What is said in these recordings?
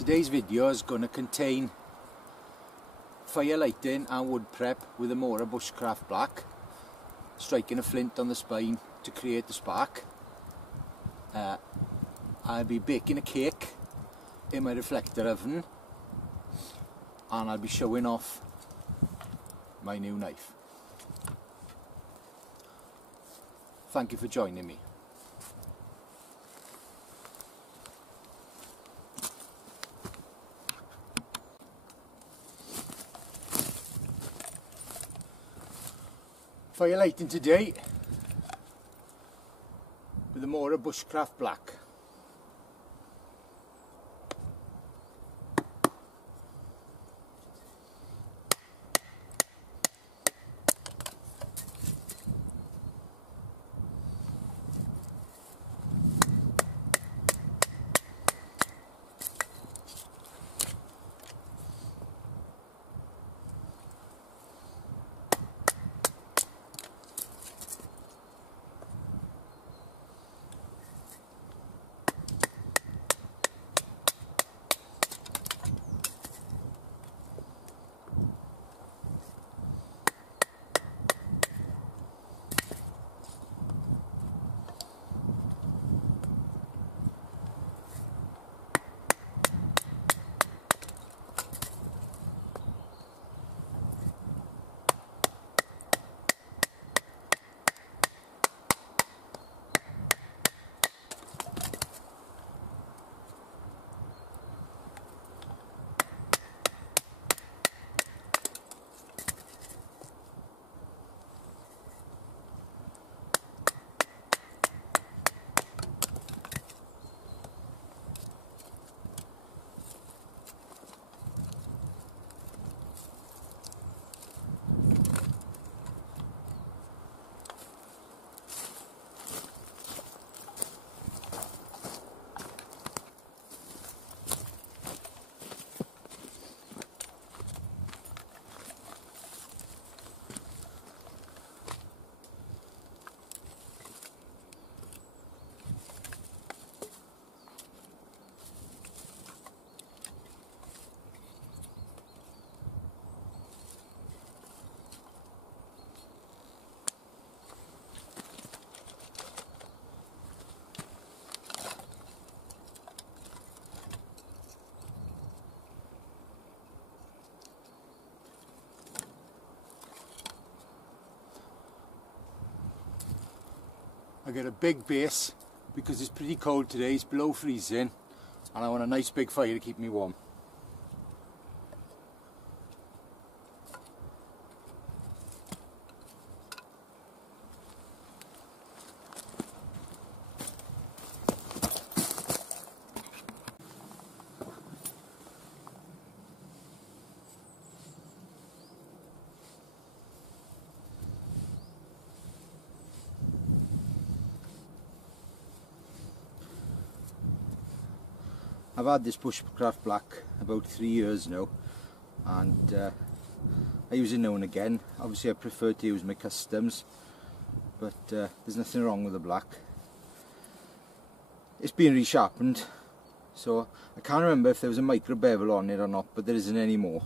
Today's video is going to contain fire lighting and wood prep with a Mora bushcraft black, striking a flint on the spine to create the spark. I'll be baking a cake in my reflector oven, and I'll be showing off my new knife. Thank you for joining me. Fire lighting today with the Mora bushcraft black. I got a big base because it's pretty cold today, it's below freezing, and I want a nice big fire to keep me warm. I've had this bushcraft black about 3 years now, and I use it now and again. Obviously I prefer to use my customs, but there's nothing wrong with the black. It's been resharpened, so I can't remember if there was a micro bevel on it or not, but there isn't anymore.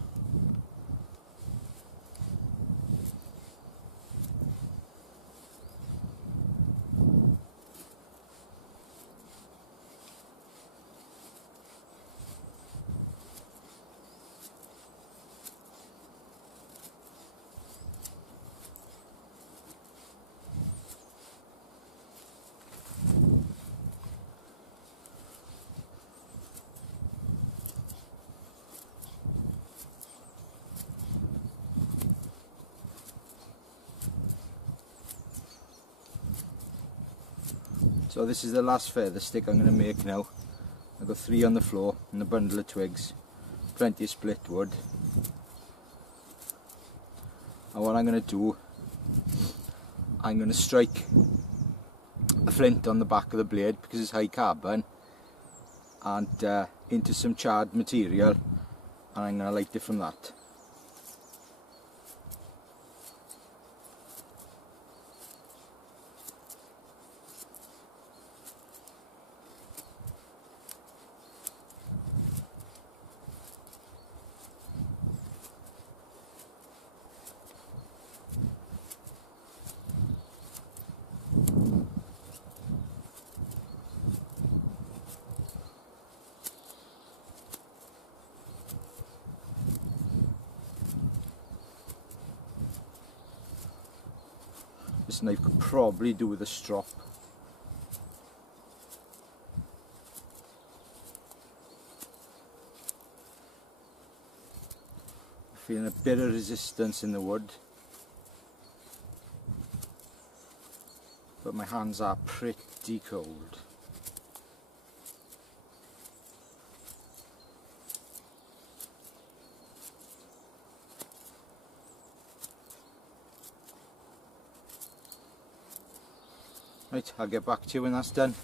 So this is the last feather stick I'm going to make now. I've got 3 on the floor and a bundle of twigs, plenty of split wood. And what I'm going to do, I'm going to strike a flint on the back of the blade because it's high carbon, and into some charred material, and I'm going to light it from that. This knife could probably do with a strop. Feeling a bit of resistance in the wood, but my hands are pretty cold. Right, I'll get back to you when that's done.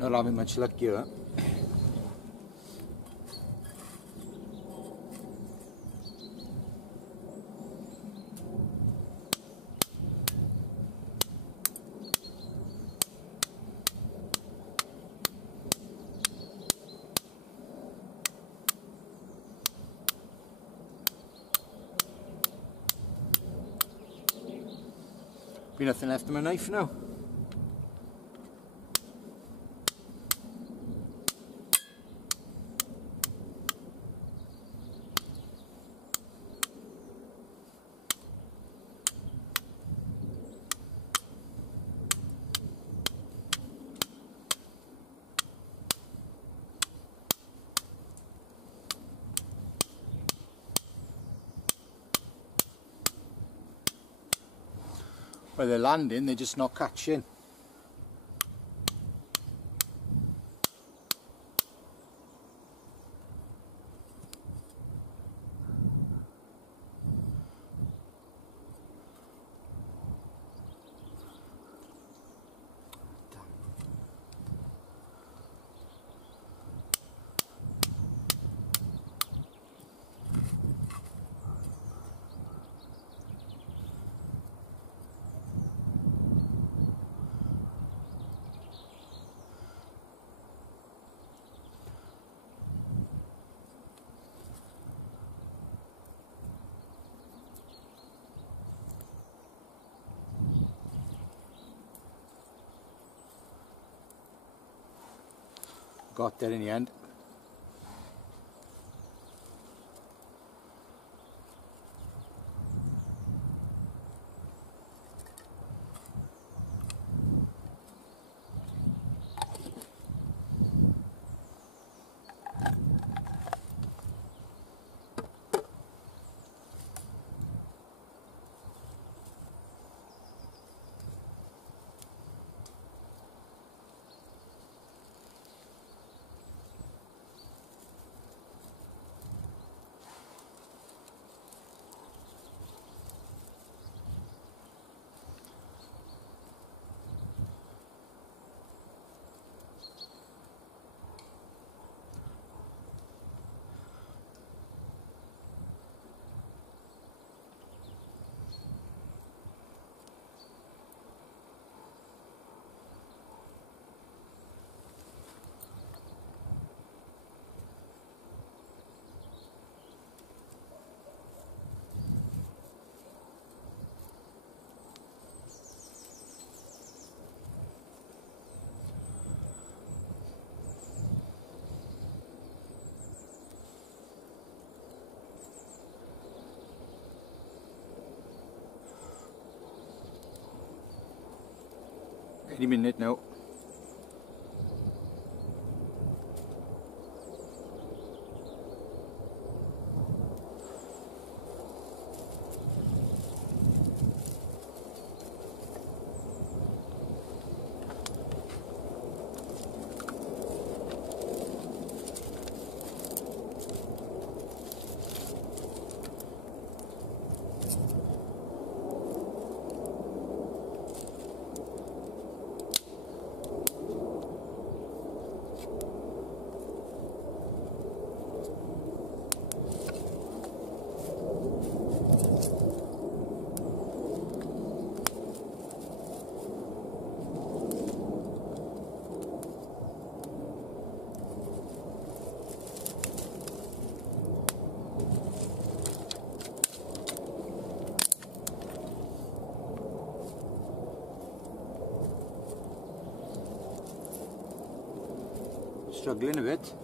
Not having much luck here. Be nothing left of my knife now. Well, they're landing, they're just not catching. Got there in the end. Any minute now. Struggling a bit.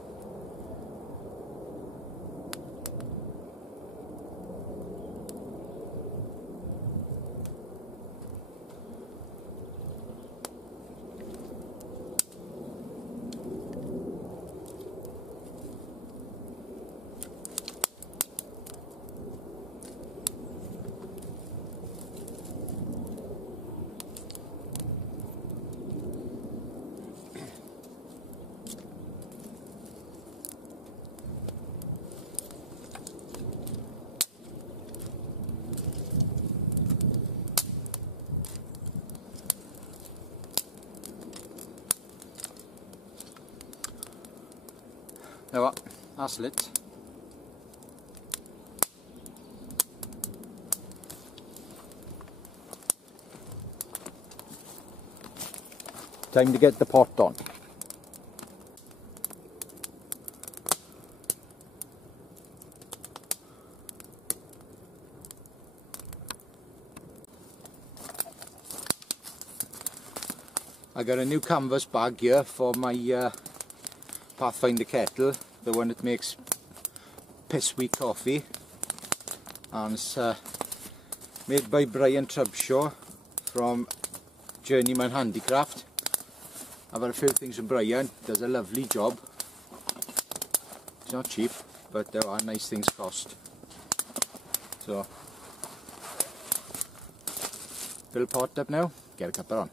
Now what? That's lit. Time to get the pot on. I got a new canvas bag here for my Pathfinder kettle, the one that makes piss weak coffee, and it's made by Brian Trubshaw from Journeyman Handicraft. I've had a few things from Brian, does a lovely job. It's not cheap, but there are nice things cost. So, fill the pot up now, get a cuppa on.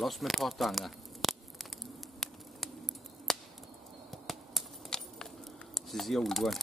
Lost my pot hanger. This is the old one.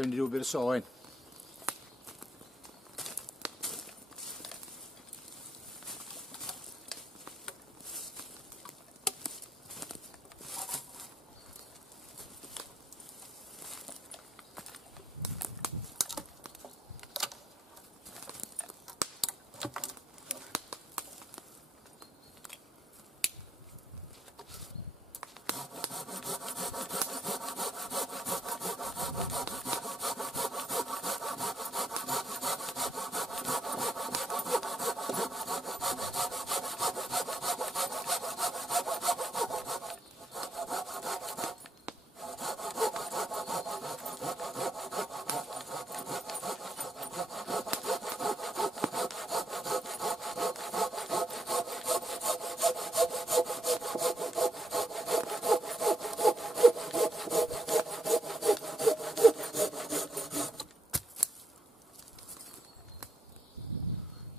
Time to do a bit of sawing.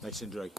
Nice and dry.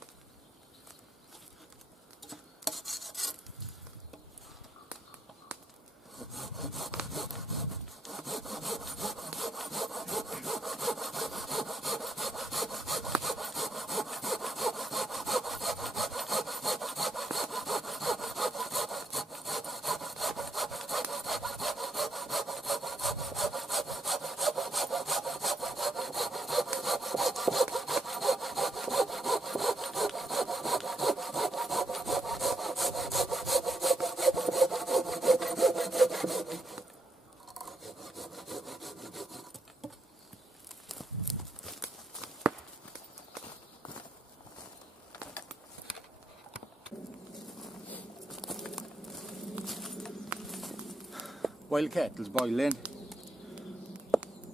While the kettle's boiling,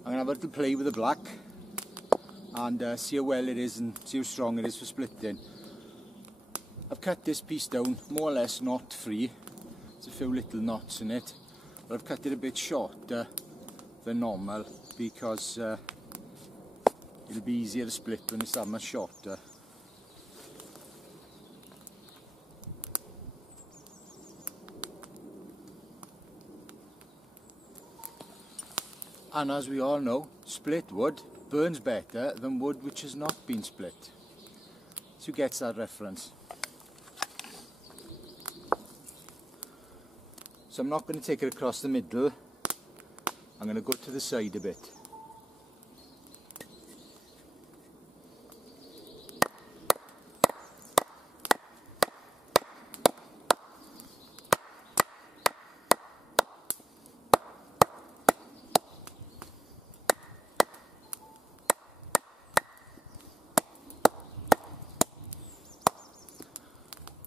I'm going to have a little play with the black and see how well it is and see how strong it is for splitting. I've cut this piece down more or less knot free. There's a few little knots in it, but I've cut it a bit shorter than normal because it'll be easier to split when it's that much shorter. And as we all know, split wood burns better than wood which has not been split. So who gets that reference? So I'm not going to take it across the middle. I'm going to go to the side a bit.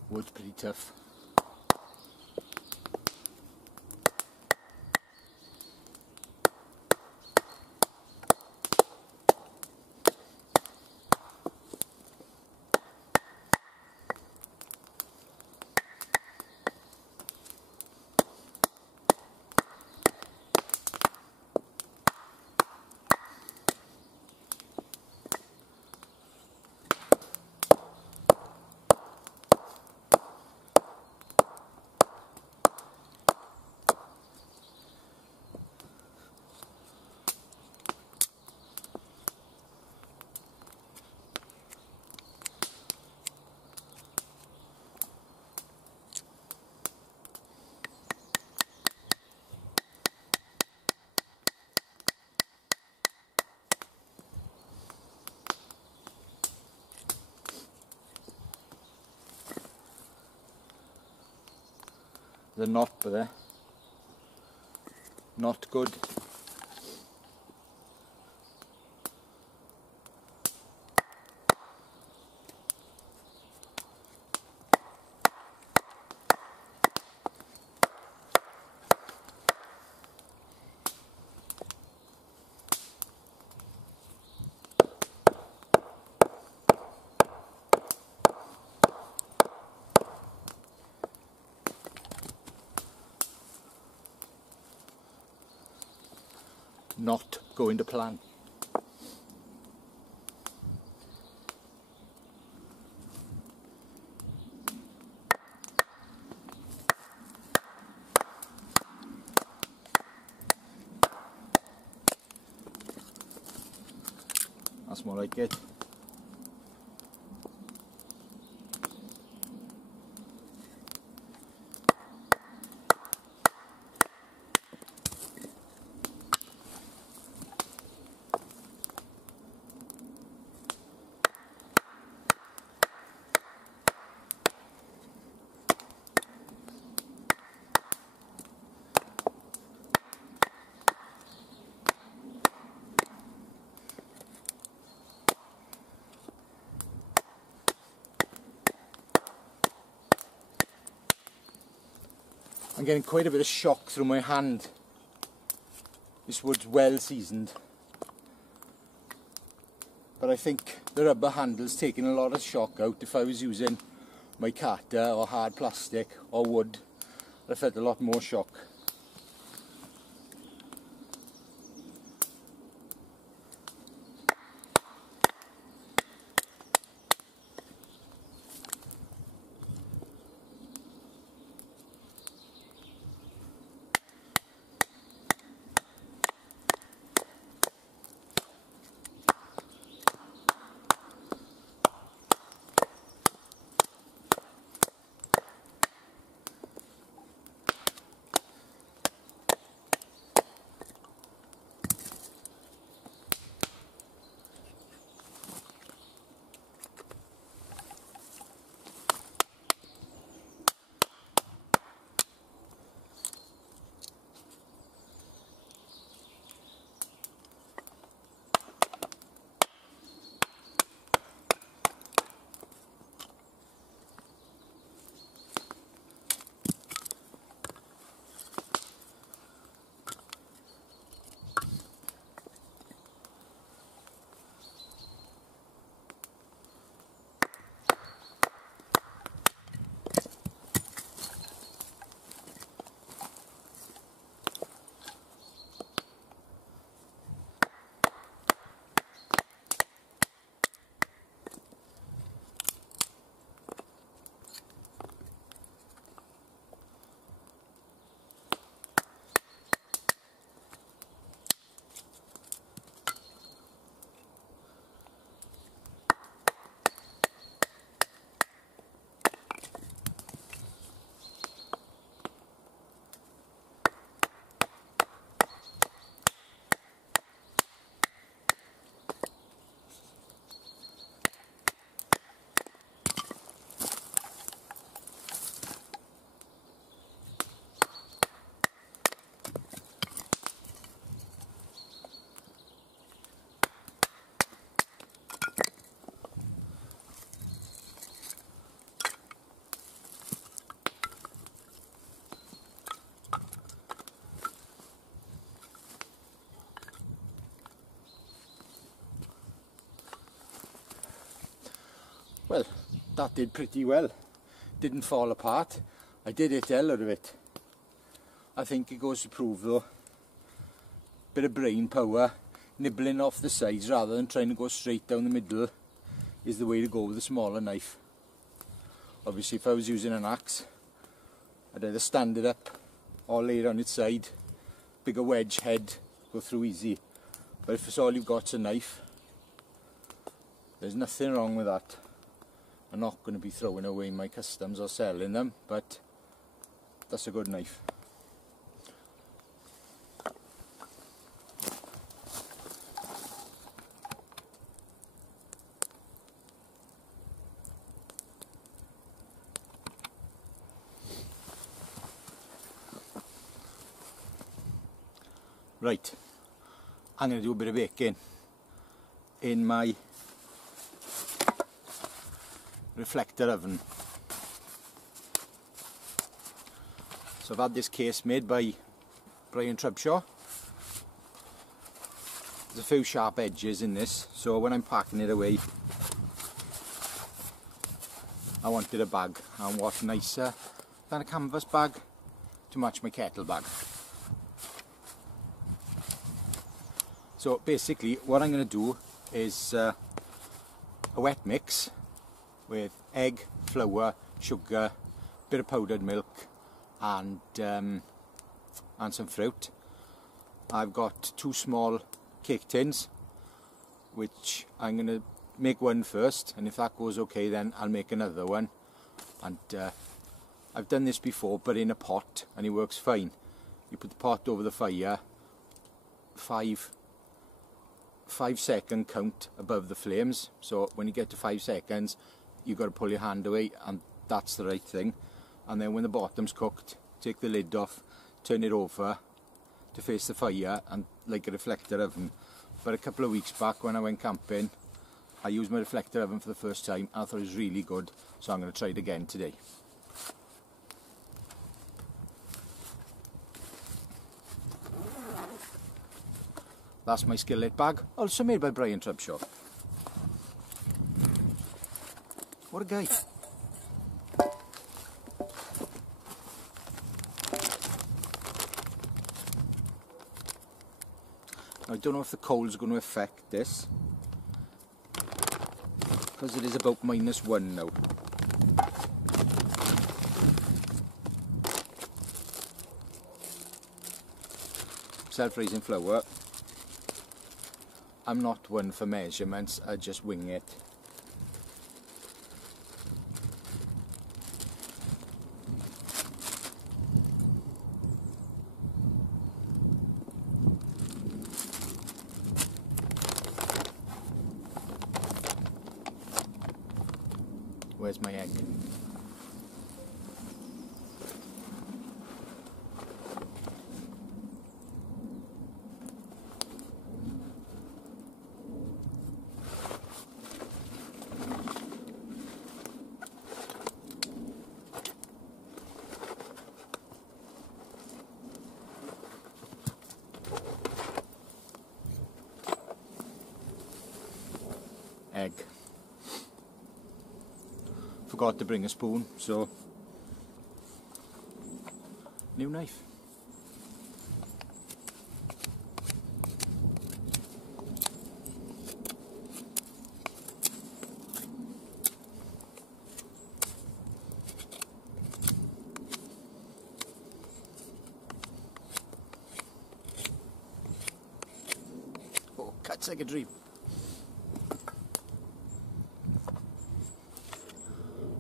Wood's pretty tough. The knot there, not good. Not going to plan. That's more like it. I'm getting quite a bit of shock through my hand. This wood's well seasoned. But I think the rubber handle's taking a lot of shock out. If I was using my carter or hard plastic or wood, I felt a lot more shock. Well, that did pretty well. Didn't fall apart. I did hit hell out of it. I think it goes to prove though, bit of brain power, nibbling off the sides rather than trying to go straight down the middle is the way to go with a smaller knife. Obviously if I was using an axe, I'd either stand it up or lay it on its side. Bigger wedge head, go through easy. But if it's all you've got's a knife, there's nothing wrong with that. I'm not going to be throwing away my customs or selling them, but that's a good knife. Right, I'm going to do a bit of baking in my reflector oven. So I've had this case made by Brian Trubshaw. There's a few sharp edges in this, so when I'm packing it away, I wanted a bag, and what nicer than a canvas bag to match my kettle bag. So basically what I'm going to do is a wet mix with egg, flour, sugar, bit of powdered milk and some fruit. I've got 2 small cake tins which I'm going to make one first, and if that goes okay then I'll make another one. And I've done this before but in a pot, and it works fine. You put the pot over the fire, 5-second count above the flames, so when you get to 5 seconds you've got to pull your hand away, and that's the right thing. And then when the bottom's cooked, take the lid off, turn it over to face the fire, and like a reflector oven. But a couple of weeks back when I went camping, I used my reflector oven for the first time and I thought it was really good, so I'm going to try it again today. That's my skillet bag, also made by Brian Trubshaw. What a guy. I don't know if the cold's going to affect this, because it is about -1 now. Self-raising flour. I'm not one for measurements, I just wing it. Where's my egg? Egg. Forgot to bring a spoon, so new knife. Oh, cuts like a dream.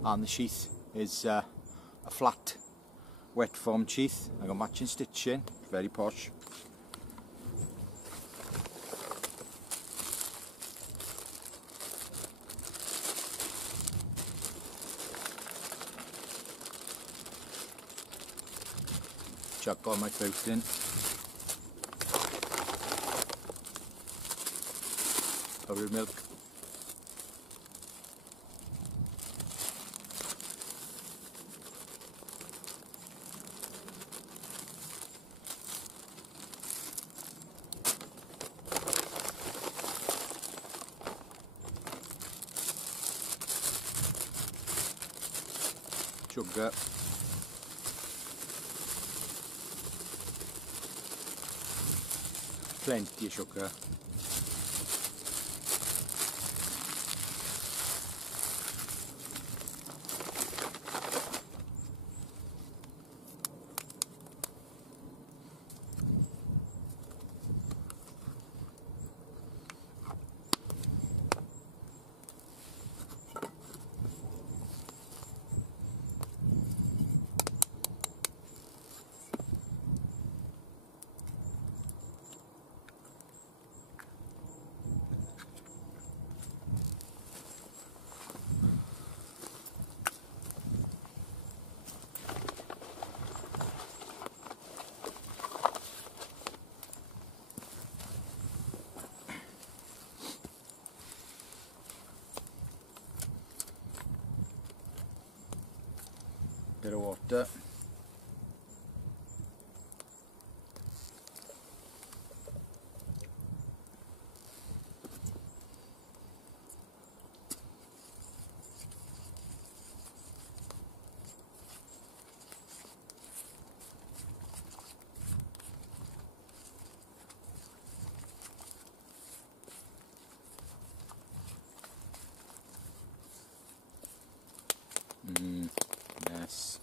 And the sheath is a flat wet foam sheath. I got matching stitching, very posh. Chuck all my fruit in. Powdered milk. Sugar, plenty of sugar, bit of water. Yes.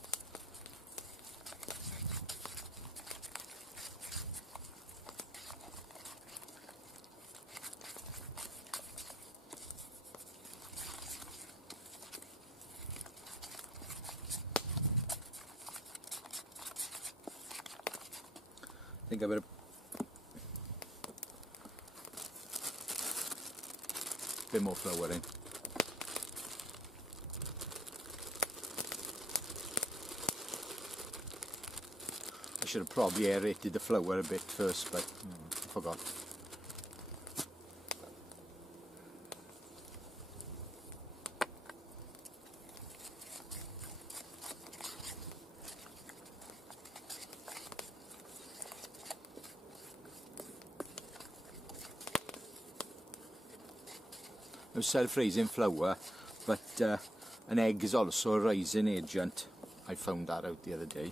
think I better bit more flour in. I should have probably aerated the flour a bit first, but I forgot. No self-raising flour, but an egg is also a rising agent. I found that out the other day.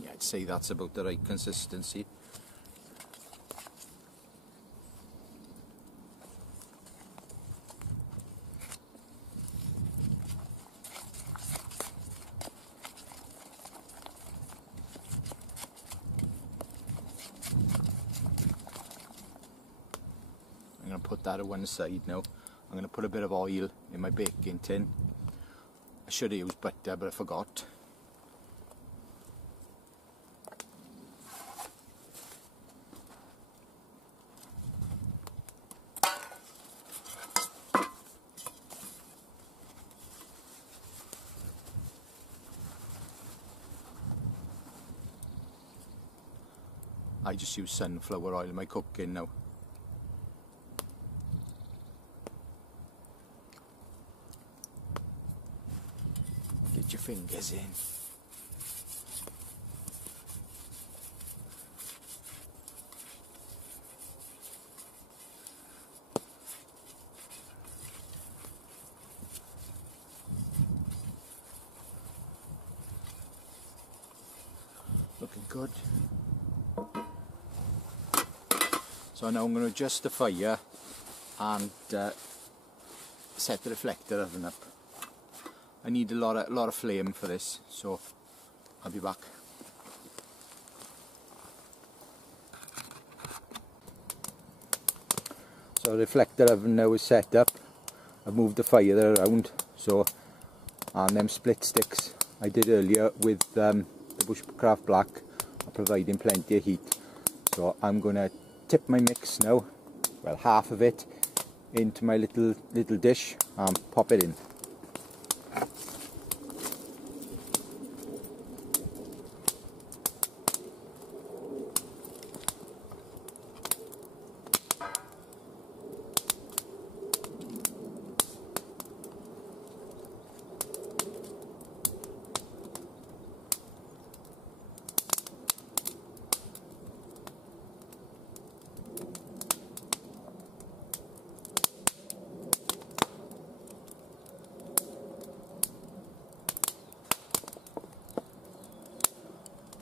Yeah, I'd say that's about the right consistency. I'm going to put that at one side now. I'm going to put a bit of oil in my baking tin. I should have used butter, but I forgot. I just use sunflower oil in my cooking now. Get your fingers in. Looking good. So now I'm going to adjust the fire and set the reflector oven up. I need a lot of flame for this, so I'll be back. So the reflector oven now is set up. I've moved the fire around, so and them split sticks I did earlier with the bushcraft black are providing plenty of heat. So I'm going to tip my mix now, well, half of it, into my little dish and pop it in.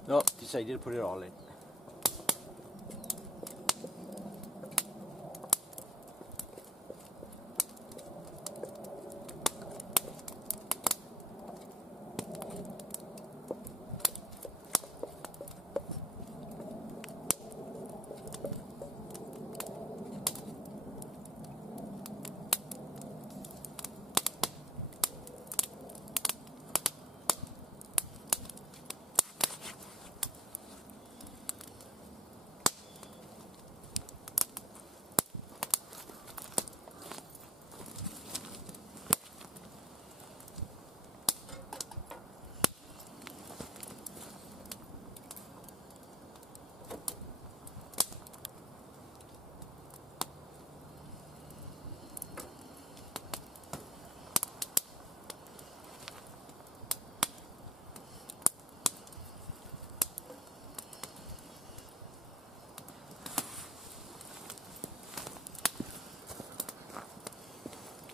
No, decided to put it all in.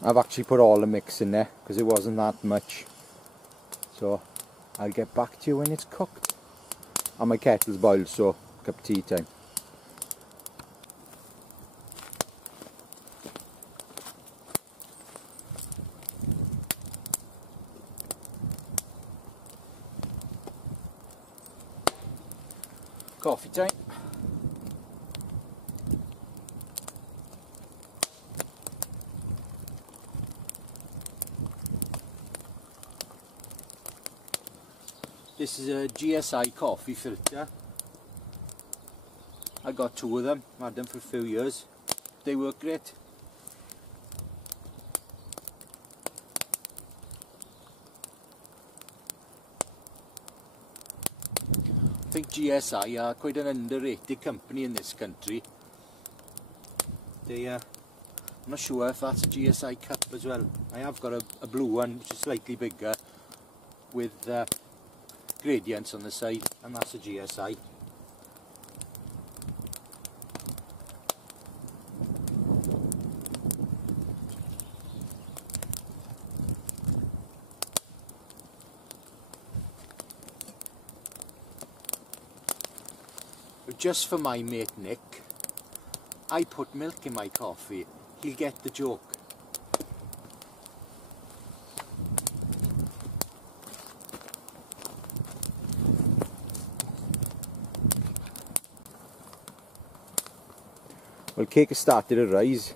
I've actually put all the mix in there because it wasn't that much. So I'll get back to you when it's cooked. And my kettle's boiled, so cup of tea time. Coffee time. This is a GSI coffee filter. I got 2 of them, had them for a few years. They work great. I think GSI are quite an underrated company in this country. I'm not sure if that's a GSI cup as well. I have got a blue one which is slightly bigger with gradients on the side, and that's a GSI. Just for my mate Nick, I put milk in my coffee. He'll get the joke. Well, cake has started to rise.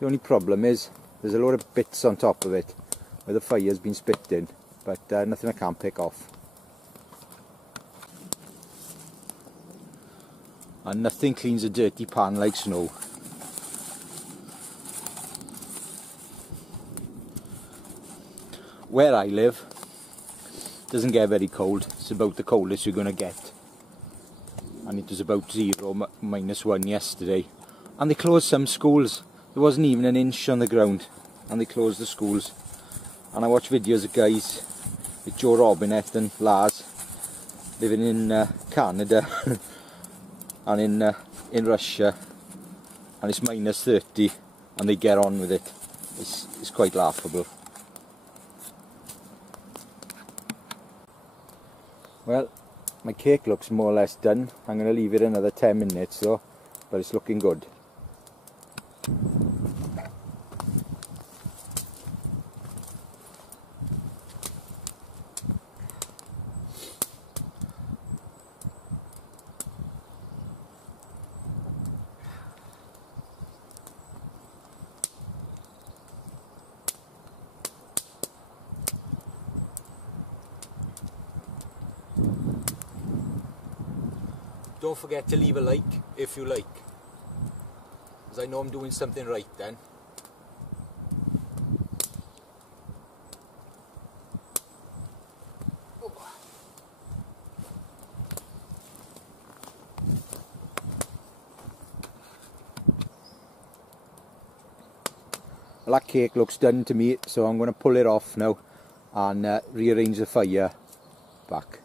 The only problem is there's a lot of bits on top of it where the fire's been spit in, but nothing I can't pick off. And nothing cleans a dirty pan like snow. Where I live, it doesn't get very cold. It's about the coldest you're going to get. And it was about 0, -1 yesterday. And they closed some schools. There wasn't even an inch on the ground. And they closed the schools. And I watch videos of guys like Joe Robinette and Lars living in Canada and in Russia, and it's -30 and they get on with it. It's quite laughable. Well, my cake looks more or less done. I'm going to leave it another 10 minutes though, but it's looking good. Don't forget to leave a like if you like, because I know I'm doing something right then. Well, that cake looks done to me, so I'm going to pull it off now and rearrange the fire back.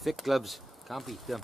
Thick gloves, can't beat them.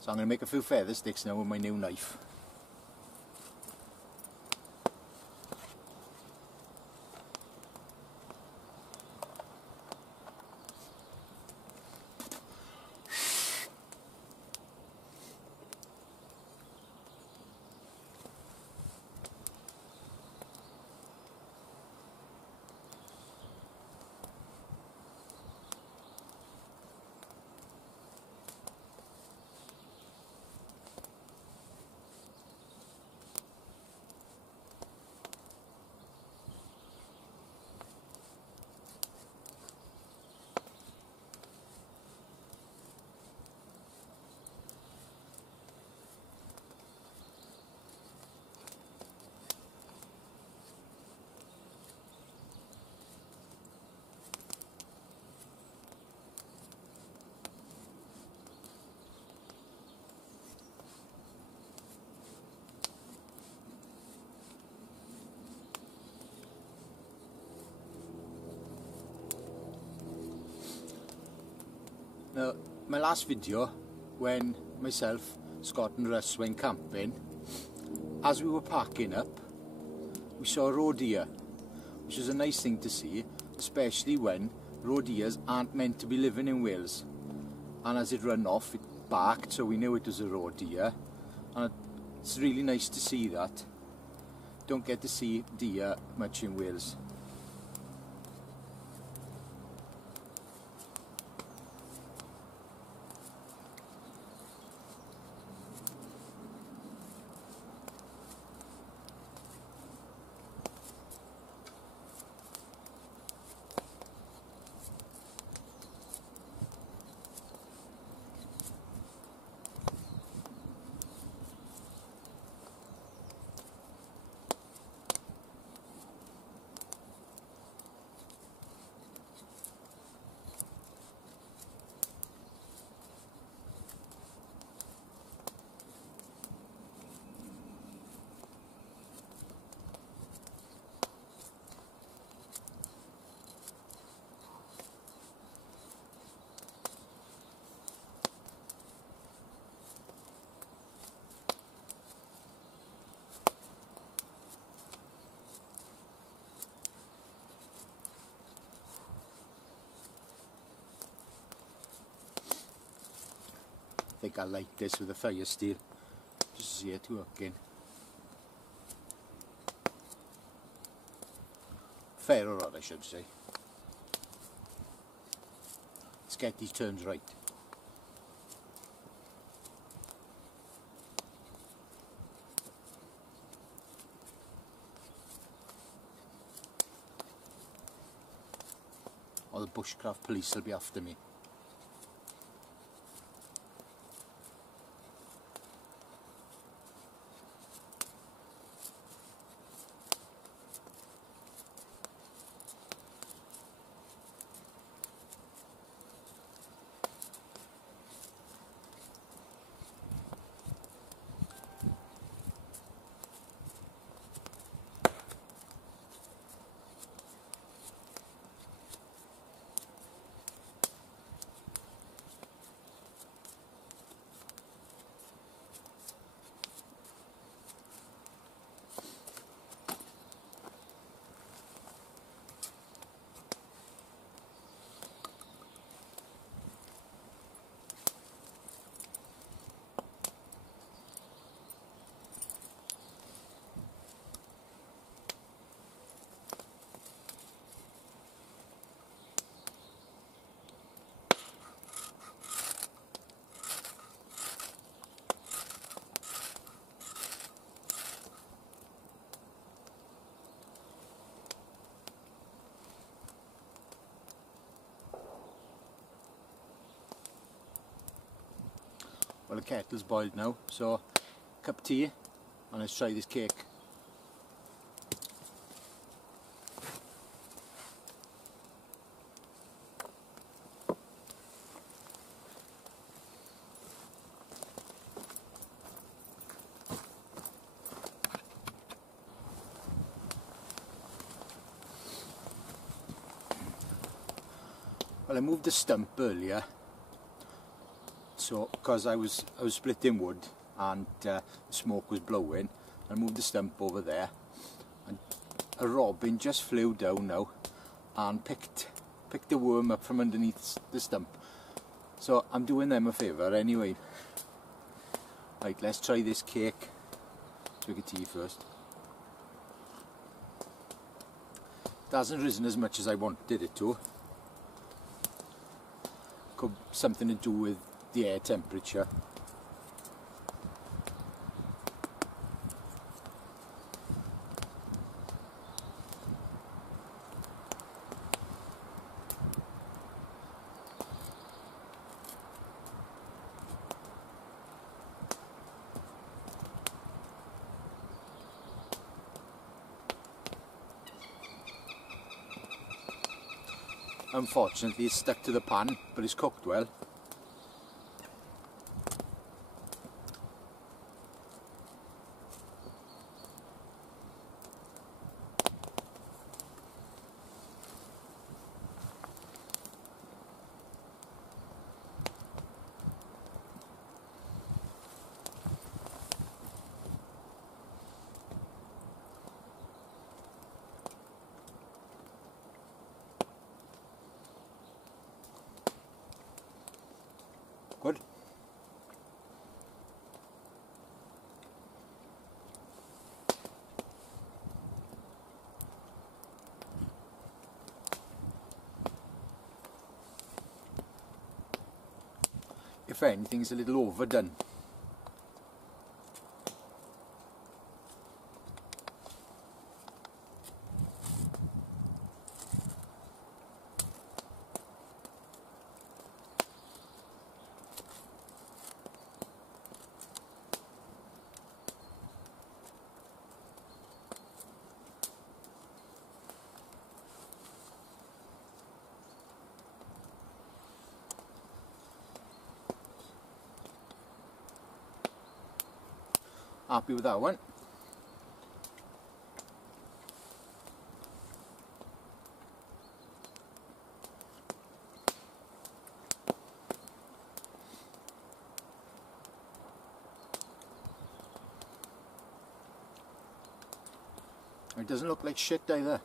So I'm going to make a few feather sticks now with my new knife. Now, my last video, when myself, Scott and Russ went camping, as we were packing up, we saw a roe deer, which is a nice thing to see, especially when roe deers aren't meant to be living in Wales. And as it ran off, it barked, so we knew it was a roe deer. And it's really nice to see that. Don't get to see deer much in Wales. I think I like this with a fire steel, just to see it working. Ferro rod, I should say. Let's get these turns right. Or the bushcraft police will be after me. Well, the kettle's boiled now, so cup of tea, and let's try this cake. Well, I moved the stump earlier, so because I was splitting wood and the smoke was blowing, I moved the stump over there, and a robin just flew down now and picked the worm up from underneath the stump. So I'm doing them a favour anyway. Right, let's try this cake. Drink a tea first. It hasn't risen as much as I wanted it to. Could something to do with the air temperature. Unfortunately, it's stuck to the pan, but it's cooked well. awkward. If anything, it's a little overdone. Happy with that one. It doesn't look like shit either.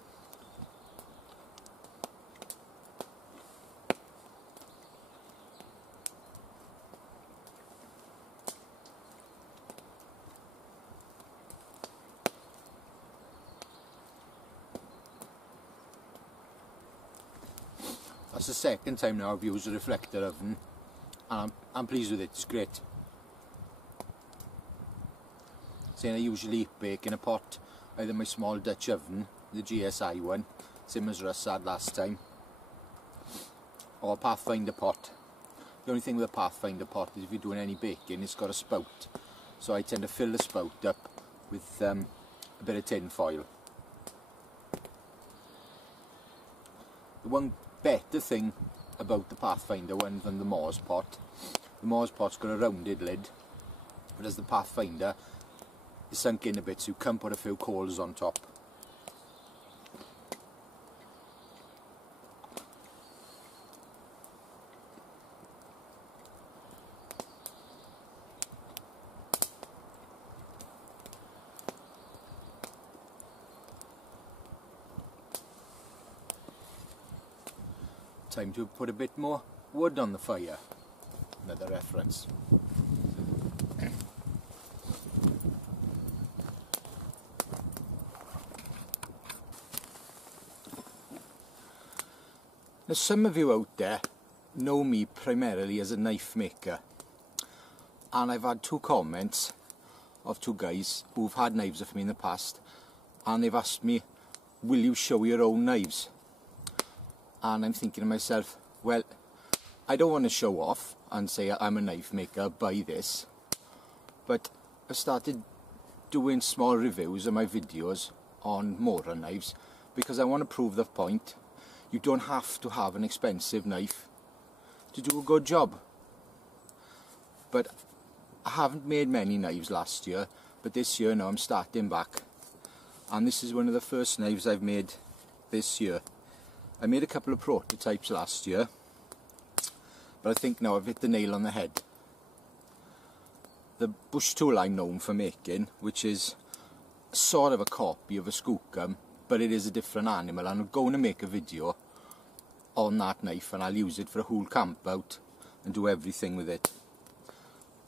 That's the second time now I've used a reflector oven, and I'm pleased with it. It's great. Saying I usually bake in a pot, either my small Dutch oven, the GSI one, same as Russ had last time, or a Pathfinder pot. The only thing with a Pathfinder pot is if you're doing any baking, it's got a spout, so I tend to fill the spout up with a bit of tin foil. The one better thing about the Pathfinder one than the Mora's pot, the Mora's pot's got a rounded lid, whereas the Pathfinder is sunk in a bit, so you can put a few coals on top. Time to put a bit more wood on the fire. Another reference. Now, some of you out there know me primarily as a knife maker, and I've had 2 comments of 2 guys who've had knives of me in the past, and they've asked me, will you show your own knives? And I'm thinking to myself, well, I don't want to show off and say I'm a knife maker, buy this, but I started doing small reviews of my videos on Mora knives because I want to prove the point. You don't have to have an expensive knife to do a good job. But I haven't made many knives last year, but this year now I'm starting back, and this is one of the first knives I've made this year. I made a couple of prototypes last year, but I think now I've hit the nail on the head. The bush tool I'm known for making, which is sort of a copy of a skookum, but it is a different animal, and I'm going to make a video on that knife, and I'll use it for a whole camp out and do everything with it.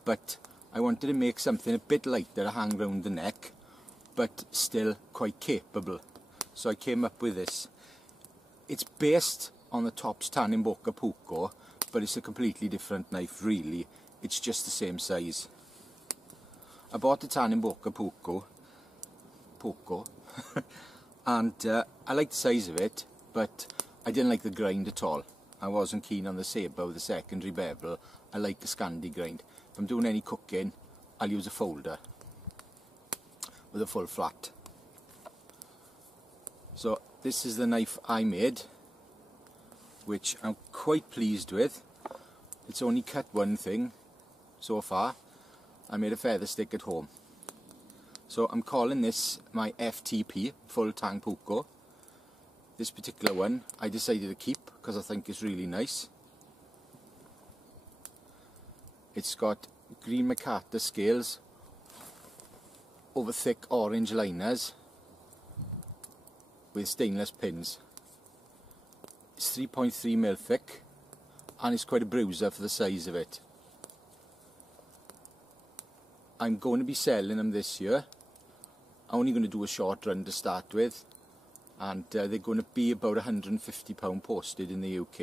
But I wanted to make something a bit lighter to hang round the neck, but still quite capable. So I came up with this. It's based on the Tops Tanimboka Puko, but it's a completely different knife really. It's just the same size. I bought the Tanimboka Puko, and I liked the size of it, but I didn't like the grind at all. I wasn't keen on the sabre with the secondary bevel. I like the Scandi grind. If I'm doing any cooking, I'll use a folder with a full flat. So this is the knife I made, which I'm quite pleased with. It's only cut one thing so far. I made a feather stick at home. So I'm calling this my FTP, Full Tang Puko. This particular one I decided to keep because I think it's really nice. It's got green micarta scales over thick orange liners with stainless pins. It's 3.3mm thick, and it's quite a bruiser for the size of it. I'm going to be selling them this year. I'm only going to do a short run to start with, and they're going to be about £150 posted in the UK.